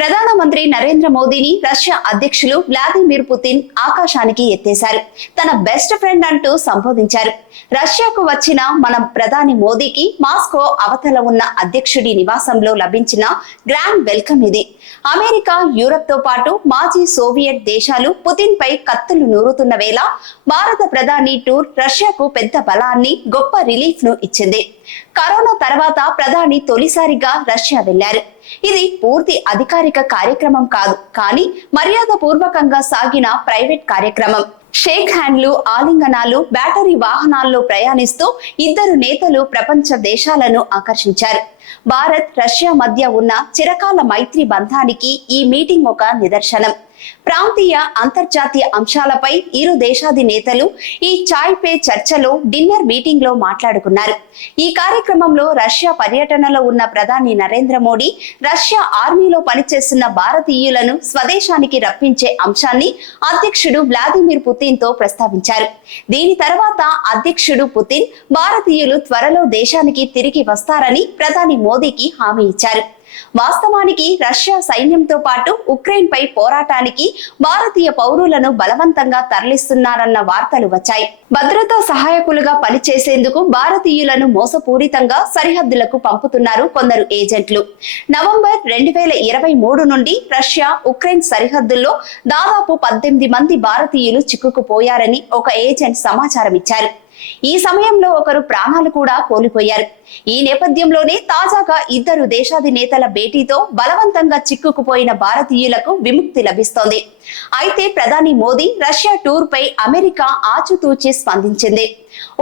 ప్రధానమంత్రి నరేంద్ర మోదీని రష్యా అధ్యక్షులు వ్లాదిమిర్ పుతిన్ ఆకాశానికి ఎత్తేశారు. తన బెస్ట్ ఫ్రెండ్ అంటూ సంబోధించారు. రష్యాకు వచ్చిన మన ప్రధాని మోదీకి మాస్కో అవతల ఉన్న అధ్యక్షుడి నివాసంలో లభించిన గ్రాండ్ వెల్కమ్ ఇది. అమెరికా, యూరప్ తో పాటు మాజీ సోవియట్ దేశాలు పుతిన్ పై కత్తులు నూరుతున్న వేళ భారత ప్రధాని టూర్ రష్యాకు పెద్ద బలాన్ని, గొప్ప రిలీఫ్ ను ఇచ్చింది. కరోనా తర్వాత ప్రధాని తొలిసారిగా రష్యా వెళ్లారు. ఇది పూర్తి అధికారిక కార్యక్రమం కాదు, కానీ మర్యాద పూర్వకంగా సాగిన ప్రైవేట్ కార్యక్రమం. షేక్ హ్యాండ్లు, ఆలింగనాలు, బ్యాటరీ వాహనాల్లో ప్రయాణిస్తూ ఇద్దరు నేతలు ప్రపంచ దేశాలను ఆకర్షించారు. భారత్, రష్యా మధ్య ఉన్న చిరకాల మైత్రి బంధానికి ఈ మీటింగ్ ఒక నిదర్శనం. ప్రాంతీయ, అంతర్జాతీయ అంశాలపై ఇరు దేశాధినేతలు ఈ చాయ్ పే చర్చలో, డిన్నర్ మీటింగ్ లో మాట్లాడుకున్నారు. ఈ కార్యక్రమంలో రష్యా పర్యటనలో ఉన్న ప్రధాని నరేంద్ర మోడీ రష్యా ఆర్మీలో పనిచేస్తున్న భారతీయులను స్వదేశానికి రప్పించే అంశాన్ని అధ్యక్షుడు వ్లాదిమిర్ పుతిన్ తో ప్రస్తావించారు. దీని తర్వాత అధ్యక్షుడు పుతిన్ భారతీయులు త్వరలో దేశానికి తిరిగి వస్తారని ప్రధాని మోదీకి హామీ ఇచ్చారు. వాస్తవానికి రష్యా సైన్యంతో పాటు ఉక్రెయిన్ పై పోరాటానికి భారతీయ పౌరులను బలవంతంగా తరలిస్తున్నారన్న వార్తలు వచ్చాయి. భద్రతా సహాయకులుగా పనిచేసేందుకు భారతీయులను మోసపూరితంగా సరిహద్దులకు పంపుతున్నారు కొందరు ఏజెంట్లు. నవంబర్ 2023 నుండి రష్యా, ఉక్రెయిన్ సరిహద్దుల్లో దాదాపు 18 మంది భారతీయులు చిక్కుకుపోయారని ఒక ఏజెంట్ సమాచారం ఇచ్చారు. ఈ సమయంలో ఒకరు ప్రాణాలు కూడా కోల్పోయారు. ఈ నేపథ్యంలోనే తాజాగా ఇద్దరు దేశాధినేతల భేటీతో బలవంతంగా చిక్కుకుపోయిన భారతీయులకు విముక్తి లభిస్తోంది. అయితే ప్రధాని మోదీ రష్యా టూర్ పై అమెరికా ఆచితూచి స్పందించింది.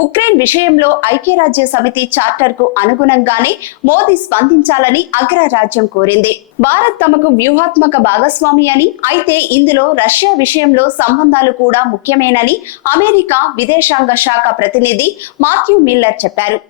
ఉక్రెయిన్ విషయంలో ఐక్యరాజ్య సమితి చార్టర్ కు అనుగుణంగానే మోదీ స్పందించాలని అగ్రరాజ్యం కోరింది. భారత్ తమకు వ్యూహాత్మక భాగస్వామి అని, అయితే ఇందులో రష్యా విషయంలో సంబంధాలు కూడా ముఖ్యమేనని అమెరికా విదేశాంగ శాఖ ప్రతినిధి మాథ్యూ మిల్లర్ చెప్పారు.